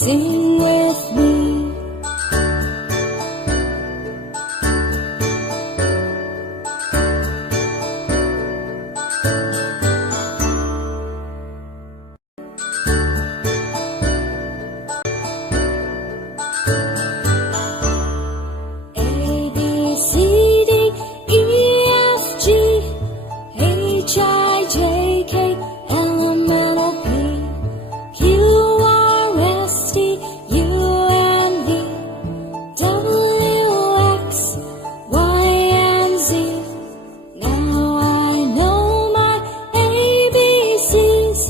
Sing with me. A, B, C, D, E, F, G, H, I, J, K, L, M, N, O, P, Q, R, S, T, U, N, V, W, X, Y, and Z. Now I know my ABCs.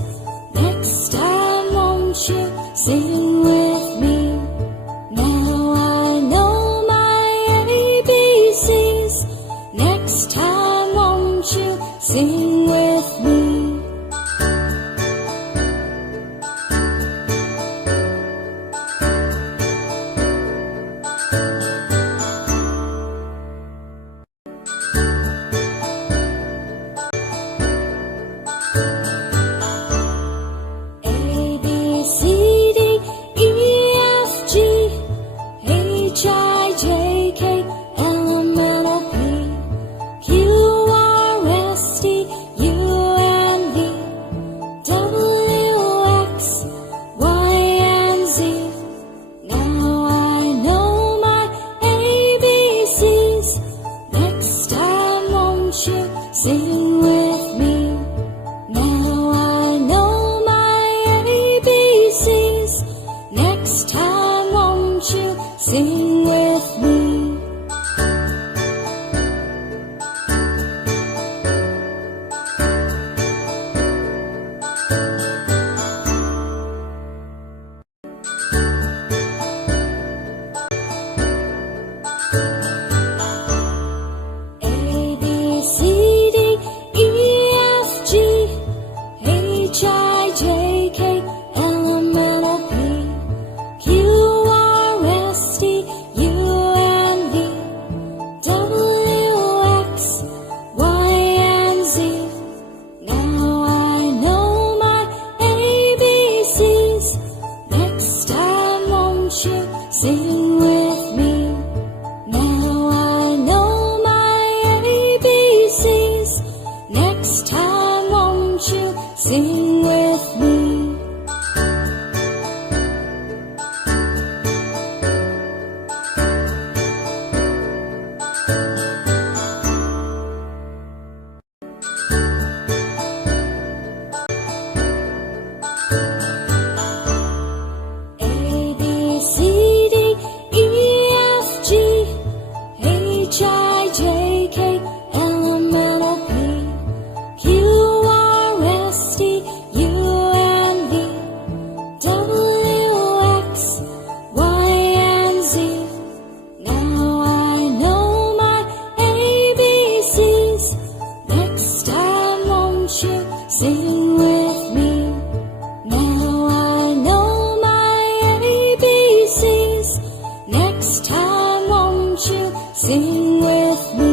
Next time won't you sing with me? Now I know my ABCs. Next time won't you sing with me? A, B, C, D, E, F, G, H, I, J, K, L, M, N, O, P, Q, R, S, T, U, N, V, W, X, Y, and Z. Now I know my ABCs. Next time won't you sing with me? Now I know my ABCs. Next time won't you sing with me? A, B, C, D, E, F, G, H, I, J, K, L, M, N, O, P, Q, R, S, T, U, N, V, W, X, Y, and Z. Now I know my ABCs. Next time won't you sing with me? Now I know my ABCs. Next time won't you sing with me? A, B, C, D, E, F, G, H, I, J, K, L, M, N, O, P, Q, R, S, T, U, N, V, W, X, Y, and Z. Now I know my ABCs. Next time won't you sing with me? Now I know my ABCs. Next time won't you sing with me?